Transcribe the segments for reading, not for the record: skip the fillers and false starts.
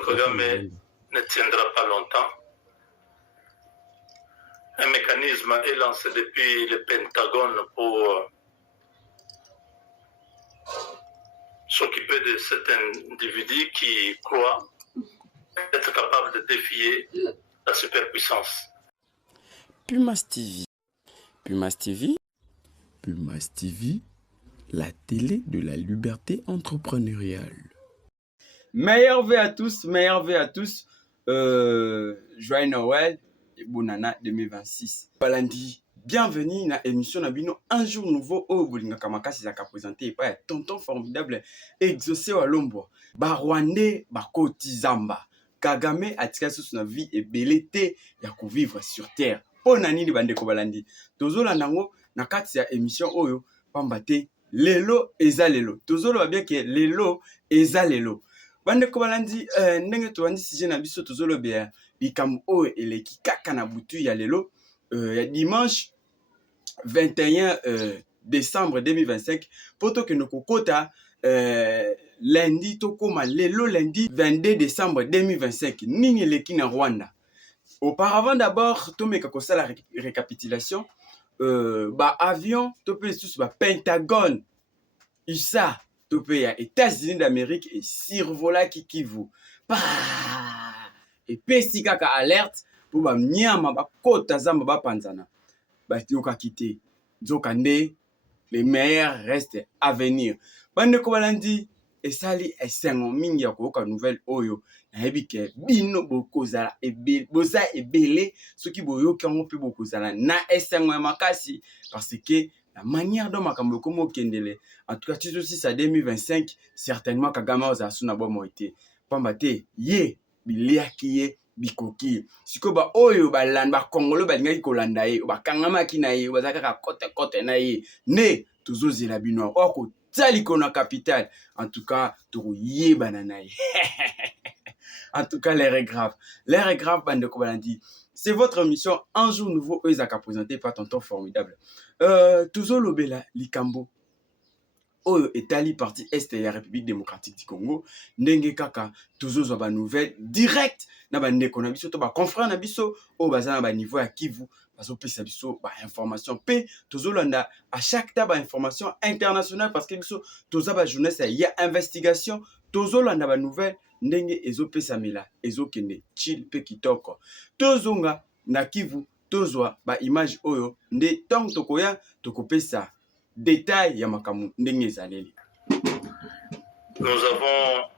Paul Kagame ne tiendra pas longtemps. Un mécanisme est lancé depuis le Pentagone pour s'occuper de cet individu qui croit être capable de défier la superpuissance. Pumas TV. Pumas TV. Pumas TV, la télé de la liberté entrepreneuriale. Meilleur vœu à tous, meilleur vœu à tous. Joyeux Noël et bonne année 2026. Balandi, bienvenue dans l'émission Nabino. Un jour nouveau, au Bolinga Kamakasi Zaka présenté par tonton formidable exaucé à l'ombre. Barwande, Bakoti Zamba. Kagame a tiré sur sa vie et belleté ya vivre sur terre. Ponani de Bandeko Balandi. Tozo la nango, na kati ya émission Oyo, Pambate, Lelo eza lelo. Tozo lo bien que Lelo eza lelo. Bandeko Balandi, ndenge toandi sije na biso tozo lo bia, likam Oyo eleki kaka na butu ya lelo, dimanche 21 décembre 2025, poto que nous kokota lundi tokoma lelo lundi 22 décembre 2025 nini leki na Rwanda. Auparavant d'abord tomeka kosala récapitulation, ba avion topé sous ba Pentagone USA topé ya États-Unis d'Amérique et survola Kivu pa et pesi kaka alerte pour ba nyama ba kota zamba ba panzana ba tioka kité zokande. Les meilleurs restent à venir. Bandeko Balandi esali esengo mingi ya koyoka nouvelle oyo nayebi ke bino bokozala ebele boza ebele soki boyoki yango mpe bokozala na esengo ya makasi parce que la manière dont makambo komo kendele en tout cas tout si ça 2025 certainement Kagame ozala suna bomo été pamba te ye biliaki ye bikoki siko ba oyo balanda ba kongolo balingaki kolanda ye ba kangamaki na ye bazaka ka kote na ye ne tozozela bino oko taliko na capital en tout cas to ye banana ye en tout cas l'air est grave Bandeko Balandi. C'est votre émission Un jour nouveau Ezaka présenté par tonton formidable tozolobela likambo Oyo etali parti est ya République démocratique du Congo ndenge kaka tozozwa ba nouvelle direct na bandeko na biso to ba confrère na biso o baza na ba niveau ya Kivu bazo pesa biso ba information pe tozolanda à chaque temps ba information internationale parce que biso toza ba jeunesse ya investigation tozolanda ba nouvelle ndenge ezopesa mela ezokende chill pe kitoko tozonga na Kivu tozwa ba image oyo nde tong tokoya tokopesa détail ya makamu ndenge ezaleli. Nous avons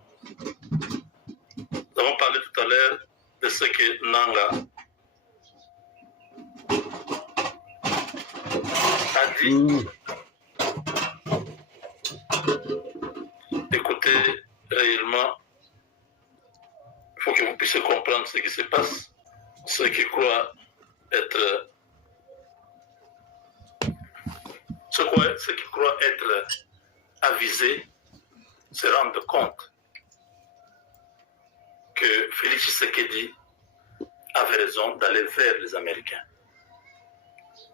parlé tout à l'heure de ce que Nanga a dit. Écoutez, réellement, il faut que vous puissiez comprendre ce qui se passe. Ceux qui croient être ceux qui croient être avisés se rendent compte que Félix Tshisekedi avait raison d'aller vers les Américains.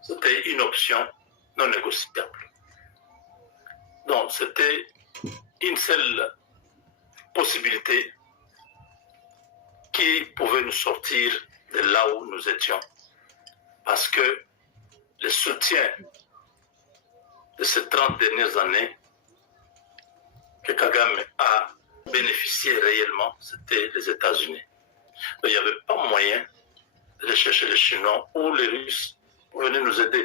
C'était une option non négociable. Donc c'était une seule possibilité qui pouvait nous sortir de là où nous étions. Parce que le soutien de ces 30 dernières années que Kagame a bénéficié réellement, c'était les États-Unis. Il n'y avait pas moyen de chercher les Chinois ou les Russes pour venir nous aider.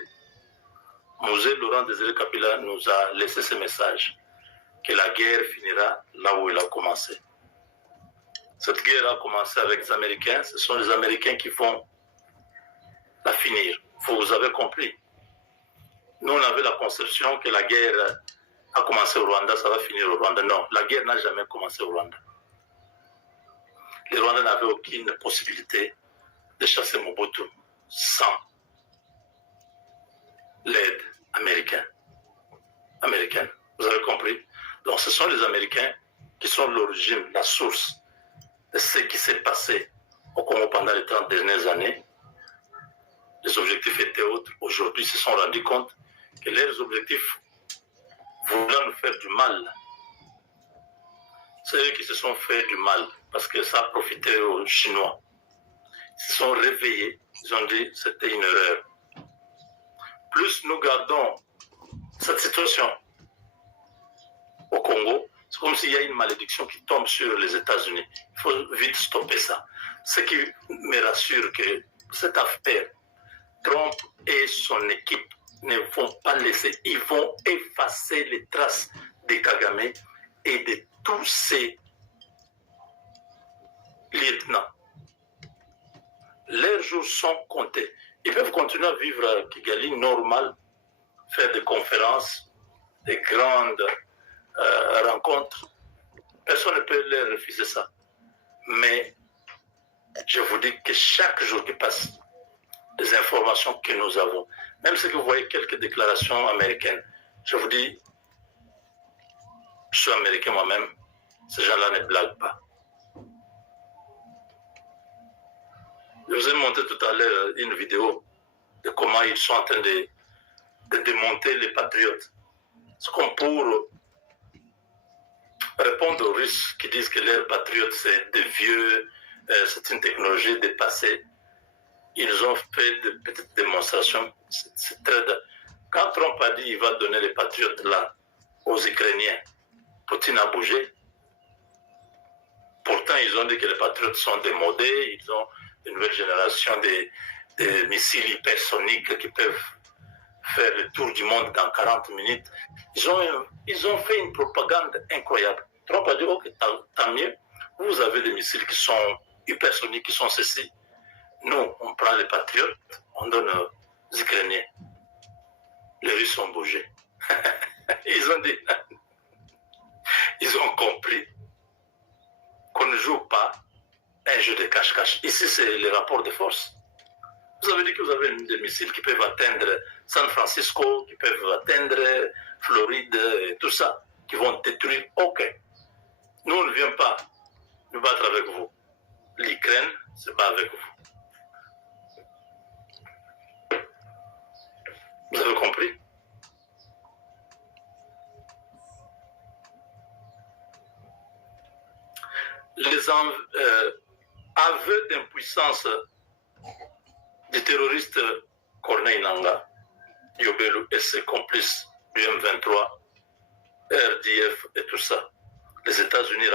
Mosé Laurent Désiré Kabila nous a laissé ce message que la guerre finira là où elle a commencé. Cette guerre a commencé avec les Américains. Ce sont les Américains qui vont la finir. Vous avez compris. Nous, on avait la conception que la guerre a commencé au Rwanda, ça va finir au Rwanda. Non, la guerre n'a jamais commencé au Rwanda. Les Rwandais n'avaient aucune possibilité de chasser Mobutu sans l'aide américaine. Vous avez compris? Donc, ce sont les Américains qui sont l'origine, la source de ce qui s'est passé au Congo pendant les 30 dernières années. Les objectifs étaient autres. Aujourd'hui, ils se sont rendus compte que leurs objectifs voulant nous faire du mal, c'est eux qui se sont fait du mal parce que ça a profité aux Chinois. Ils se sont réveillés, ils ont dit que c'était une erreur. Plus nous gardons cette situation au Congo, c'est comme s'il y a une malédiction qui tombe sur les États-Unis. Il faut vite stopper ça. Ce qui me rassure que cette affaire, Trump et son équipe ne vont pas laisser, ils vont effacer les traces de Kagame et de tous ces lieutenants. Leurs jours sont comptés. Ils peuvent continuer à vivre à Kigali normal, faire des conférences, des grandes rencontres. Personne ne peut leur refuser ça. Mais je vous dis que chaque jour qui passe, des informations que nous avons, même si vous voyez quelques déclarations américaines, je vous dis, je suis américain moi-même, ces gens-là ne blaguent pas. Je vous ai montré tout à l'heure une vidéo de comment ils sont en train de démonter les patriotes. C'est comme pour répondre aux Russes qui disent que les patriotes, c'est des vieux, c'est une technologie dépassée. Ils ont fait de petites démonstrations. C'est très... Quand Trump a dit qu'il va donner les patriotes là aux Ukrainiens, Poutine a bougé. Pourtant, ils ont dit que les patriotes sont démodés, ils ont une nouvelle génération de missiles hypersoniques qui peuvent faire le tour du monde dans 40 minutes. Ils ont fait une propagande incroyable. Trump a dit, ok, tant mieux, vous avez des missiles qui sont hypersoniques, qui sont ceci. Nous, on prend les patriotes, on donne aux Ukrainiens. Les Russes ont bougé. Ils ont dit, ils ont compris qu'on ne joue pas un jeu de cache-cache. Ici, c'est le rapport de force. Vous avez dit que vous avez des missiles qui peuvent atteindre San Francisco, qui peuvent atteindre Floride, et tout ça, qui vont détruire. Ok. Nous, on ne vient pas nous battre avec vous. L'Ukraine se bat avec vous. Vous avez compris? Les aveux d'impuissance du terroriste Corneille Nangaa, Yobelu et ses complices du M23, RDF et tout ça. Les États-Unis